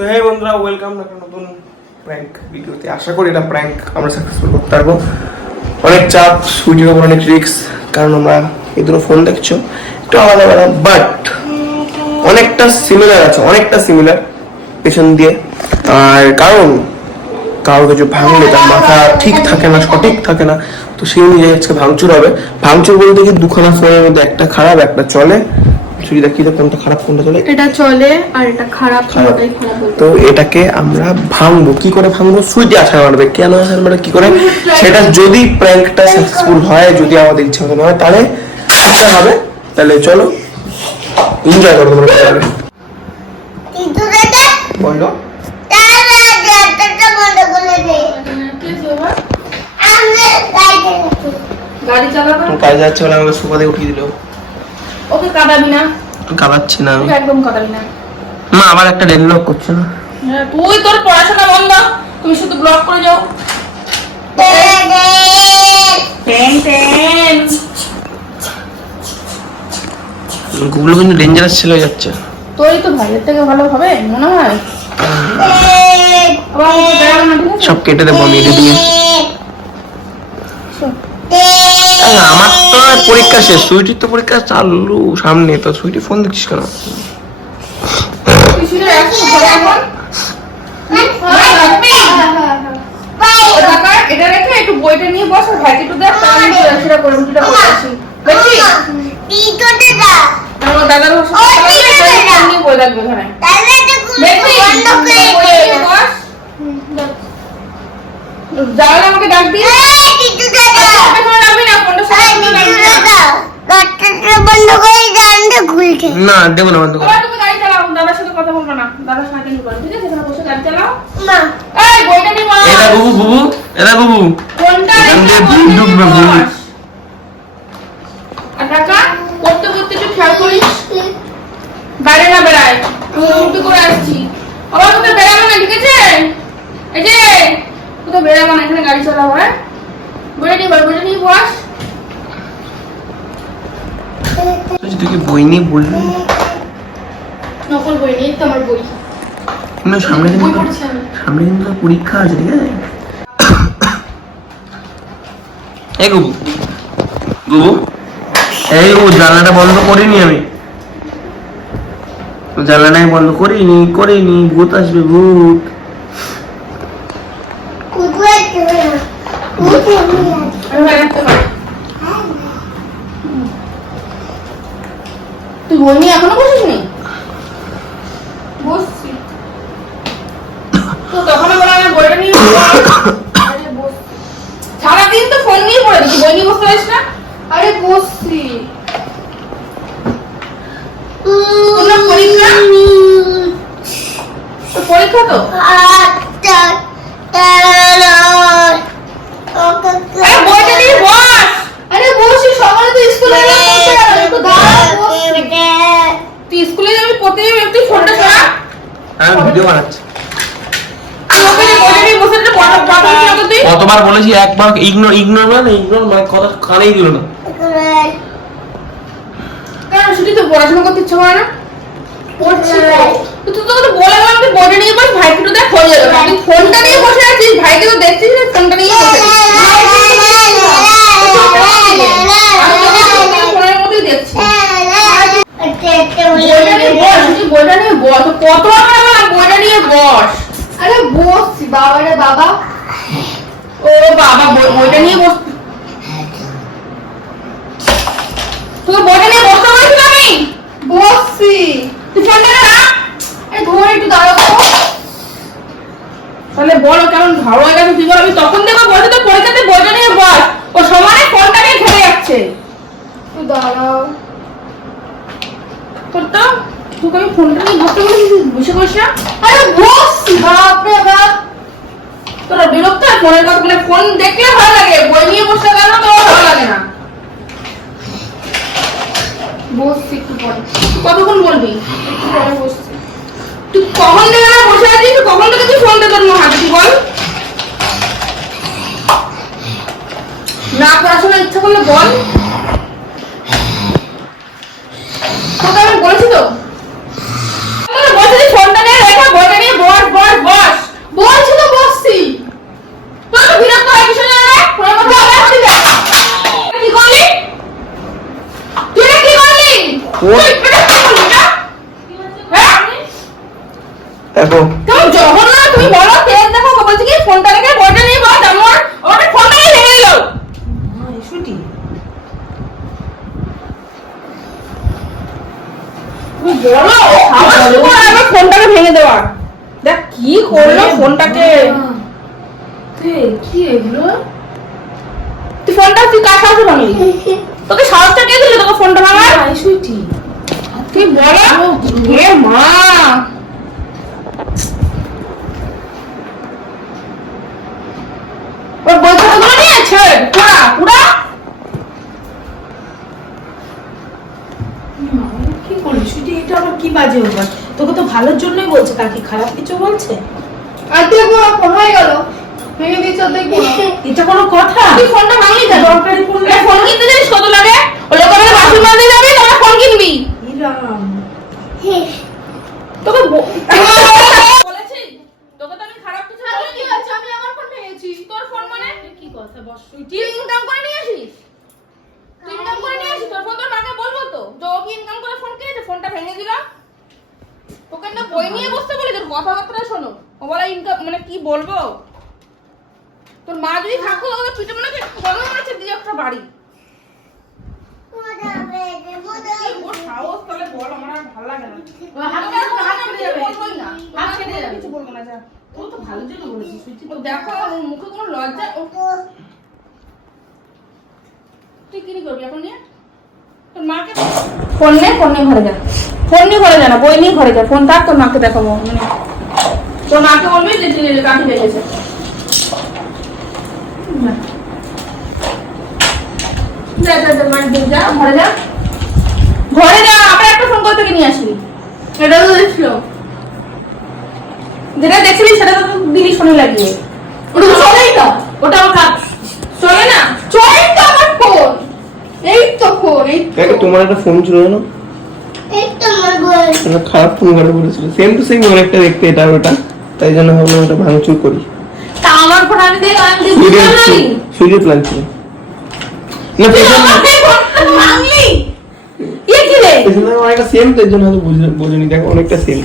তো হ্যাঁ বন্ধুরা ওয়েলকাম একটা নতুন প্র্যাঙ্ক ভিডিওতে। আশা করি এটা প্র্যাঙ্ক আমরা সাকসেসফুল করতে পারব। অনেক চাপ সুইটির ওপর অনেক রিস্ক কারণ আমরা এই দুটো ফোন দেখছ, একটু আলাদা আলাদা বাট অনেকটা সিমিলার আছে, অনেকটা সিমিলার পেছন দিয়ে। আর কারণ কারও কিছু ভাঙলে তার মাথা ঠিক থাকে না, সঠিক থাকে না, তো সেই অনুযায়ী আজকে ভাঙচুর হবে। ভাঙচুর বলতে কি, দুখানা ফোনের মধ্যে একটা খারাপ, একটা চলে। সুবিধা কি কোনটা খারাপ কোনটা চলে? এটা চলে আর এটা খারাপ তো এটাকে আমরা ভাঙবো। কি করে ভাঙবো? সুইটে মারবে। কেন মারবে? কি করে? সেটা যদি প্র্যাঙ্কটা সাকসেসফুল হয় যদি আমাদের ইচ্ছা মতন হয় তাহলে হবে। তাহলে চলো এনজয় করো তোমরা কিন্তু দাদা বলো। গাইতে গাড়ি চালাবে। তুমি কাজে যাচ্ছে বলে আমাকে দিয়ে উঠিয়ে দিল। ওকে কাঁদাবি না। কাঁদাচ্ছি না আমি। একদম কাঁদাবি না। মা আবার একটা ডেনলক করছে না। হ্যাঁ, তুই তোর পড়াশোনা বন্ধ। তুমি শুধু ব্লক করে যাও। টেন টেন কিন্তু ডেঞ্জারাস ছিল যাচ্ছে। তোরই তো ভাইয়ের থেকে ভালো হবে মনে হয়? সব কেটে দেবো আমি এটা দিয়ে পরীক্ষা শেষ সুইটির তো পরীক্ষা চালু সামনে তো সুইটি ফোন দেখছিস কেন? তুই শুধু একটু ঘরে এখন ও টাকা, এটা রেখে একটু বইটা নিয়ে বস ভাইকে একটু দেখ আমি সেটা করে রুটিটা করে আসি দেখছি টিটোতে দা আমার দাদার হোসে ও, ঠিক আছে, দাদা। বই রাখবে ওখানে। তাহলে তো দেখবি বন্ধ করে বইটা দে নিয়ে বস যাওয়ালে আমাকে ডাকবি? এই টিটোতে দা ওকে রাখবি না ফোনটা সবাই এই টিটোতে দা গাড়িটা বন্ধ করে জানতে খুলছে না দেবো না বন্ধ কর। এবার তুমি গাড়ি চালাও দাদার সাথে কথা বলব না। দাদার সাথে নিয়ে করো ঠিক আছে? এখানে বসে গাড়ি চালাও। মা এই বইটা নিয়ে বস। এরা বুবু বুবু এরা বুবু। ফোনটা এখান রেখে দিয়ে বই ভূত ঢুকবে, নিয়ে ভূত। বস। আর টাকা পড়তে পড়তে একটু খেয়াল করিস। বাইরে না বেড়ায়। আমি উল্টো করে আসছি। আবার কোথাও বেড়াবো না ঠিক আছে? এই যে কোথাও বেড়াবো না এখানে গাড়ি চালাবো হ্যাঁ? বইটা নিয়ে বইটা নিয়ে বস। তুই কি বই নিয়ে বলবি নকল বই নিয়ে তো আমার বই। না সামনে সামনে দিন তো পরীক্ষা আছে ঠিক আছে? এই গুবু। গুবু? এই ও জানলাটা বন্ধ করিনি আমি। জানলাটা আমি বন্ধ করিনি করিনি ভূত আসবে ভূত। কুকুরে কুকুরে আমি বাইরে রাখতে পারি তুই বই নিয়ে এখনও বসছি। তো তখন বলে আমি বইটা নিয়ে সারাদিন তো ফোন নিয়ে পড়ে দিচ্ছি বই নিয়ে বসতে পারিস না? আরে বসছি। পরীক্ষা? তো পরীক্ষা তো আরে বইটা নিয়ে বস আরে বসি সকালে তো স্কুলে গেলাম পড়তে গেলাম একটু দাঁড়া বসছি তুই স্কুলে যাবি পড়তে যাবি একটু ফোনটা সরা আমি ভিডিও বানাচ্ছি তুই ওকে যে বইটা নিয়ে বসে একটা কথা কথা বলছিস কতবার বলেছি একবার ইগনোর ইগনোর মানে ইগনোর মানে কথা কানেই দিল না। পড়াশোনা করতে ইচ্ছে করে না? পড়ছি। তো তুই তো বলে গেলাম তুই নিয়ে বস ভাইকে একটু দেখ হয়ে যাবে তুই ফোনটা নিয়ে বসে আছিস ভাইকে তো দেখছিস না ফোনটা নিয়ে বসে আছিস। আমি তোকে তোকে ফোনের মধ্যেই দেখছি বইটা নিয়ে বস তুই বইটা নিয়ে বস তো কত আমরা বললাম বইটা নিয়ে বস আরে বসছি বাবা রে বাবা। ও বাবা বই- বইটা নিয়ে বস তুই বইটা নিয়ে বসতে বলেছিল আমি বসছি। তুই ফোনটা রাখ। এই ধরে একটু দাঁড়াও তাহলে বলো কেমন ভালো হয়ে গেছে? তুই বল আমি তখন দেখো বলতে তো পরীক্ষাতে বইটা নিয়ে বস। ও সমানে ফোনটা নিয়ে খেলে যাচ্ছে। তুই দাঁড়াও। তোর তো তোকে আমি ফোনটা নিয়ে বসতে বলেছি। বসে বসে না? আরে বসছি বাপরে বাপ! তোরা বিরক্ত হয় ফোনের কথা মানে ফোন দেখলে ভালো লাগে, বই নিয়ে বসে কেন তো ভালো লাগে না। বসছি একটু পরে। কতক্ষণ বলবি? একটু পরে বসছি তুই কখন থেকে না বসে আছিস? কখন থেকে তুই ফোনটা তোর হাতে তুই বল? না পড়াশোনার ইচ্ছা করলে বল। তোকে আমি বলেছি তো? ওর হ্যাঁ? হ্যাঁ? আমার ফোনটাকে ভেঙে দেওয়া দেখ কি করল ফোনটাকে? তুই ফোনটা তুই কার সাথে ভাঙলি তোকে সাহসটা কে দিল তোকে ফোনটা ভাঙা সুইটি তুই বলো? হে মা! ওর বই খাতাগুলো নিয়েছে পুরা পুরা কি ছুটি এটা আবার কি বাজে অভ্যাস? তোকে তো ভালোর জন্যই বলছে কাকি খারাপ কিছু বলছে? আর ফোন হয়ে গেল? এটা কোনো কথা? তুই ফোনটা কেন? দরকারি ফোন কিনতে জানিস কত লাগে? ও লোক আমাদের বাসন মাজতে যাবি তোরা ফোন কিনবি। ইরাম তোকে বলেছি? তোকে তো আমি খারাপ কিছু বলিনি। আচ্ছা আমি আমার ফোন ভেঙেছি। তোর ফোন মানে? কি কথা বস তুই ইনকাম করে নিয়ে আসিস? তুই ইনকাম করে নিয়ে আসিস? তোর ফোন তোর মাকে বলব তো? যে ও কি ইনকাম করে ফোন কিনেছে? ফোনটা ভেঙে দিল তোকে না বই নিয়ে বসতে বলি তোর কথাবার্তা শোনো। ও বলে ইনকাম মানে কি বলব? তোর মা যদি থাকতো তোকে পিঠে মনে হচ্ছে মনে দিয়ে একটা বাড়ি। দেখো মুখে কোনো লজ্জা তুই কি করবি এখন নিয়ে? তোর মাকে ফোন নে ফোন নিয়ে ঘরে যা। ফোন নিয়ে ঘরে যা না বই নিয়ে ঘরে যা। ফোন থাক তোর মাকে দেখাবো। মানে তোর মাকে বলবি যে কাকি দেখেছে? যা ঘরে যা ঘরে যা আবার একটা ফোন করে তোকে নিয়ে আসবি। এটা তো দেখছিল যেটা দেখছিলি সেটা তো দিলি শোনে লাগিয়ে। ওটা তো চলেই তো। ওটা আমার কাজ চলে না। চলেই তো আমার ফোন এই তো ফোন এই তো। তোমার একটা ফোন ছিল জানো? খারাপ ফোন সেম টু সেম অনেকটা দেখতে এটা ওটা। তাই জন্য ভাবলাম ওটা ভাঙচুর করি। তা আমার ফোন আমি দেখ আমি প্ল্যান ছিল। না পেছন ভাঙলি কি কি রে? পেছন অনেকটা সেম তাই জন্য হয়তো বুঝ- বোঝেনি দেখো অনেকটা সেম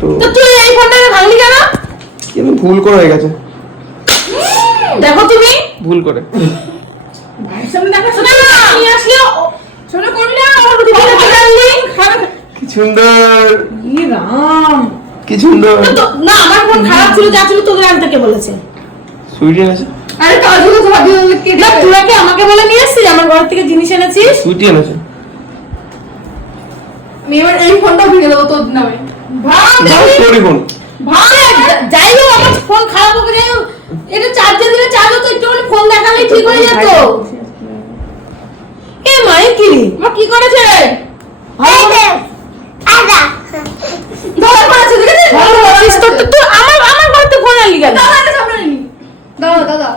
তো তো তুই এই ফোনটাকে ভাঙলি কেন? কি আমি ভুল করে হয়ে গেছে। দেখো তুমি। ভুল করে। ভাইয়ের সামনে দেখা শোনা না নিয়ে আসলে শোনা করবি না আমার কি সুন্দর। কি সুন্দর। না আমার ফোন খারাপ ছিল যা ছিল তোদের আনতে কে বলেছে। সুইডেন আছে? আরে কাজু তো ভাবি না তোরা কি আমাকে বলে নিয়ে এসেছিস আমার ঘর থেকে জিনিস এনেছিস? সুইটি এনেছে। আমি এই ফোনটা ভেঙে দেবো তোর নামে। ভাই সরি ফোন ভাই যাই হোক আমার ফোন খারাপ হবে যাই এটা চার্জে দিলে চার্জ হতো একটু ফোন দেখালে ঠিক হয়ে যেত। এ মাই কি? মা কি করেছে ধর মাছ দেখেছিস? ভালো আছিস তোর আমার আমার ঘর থেকে ফোন আলি গেল দাদা দাদা।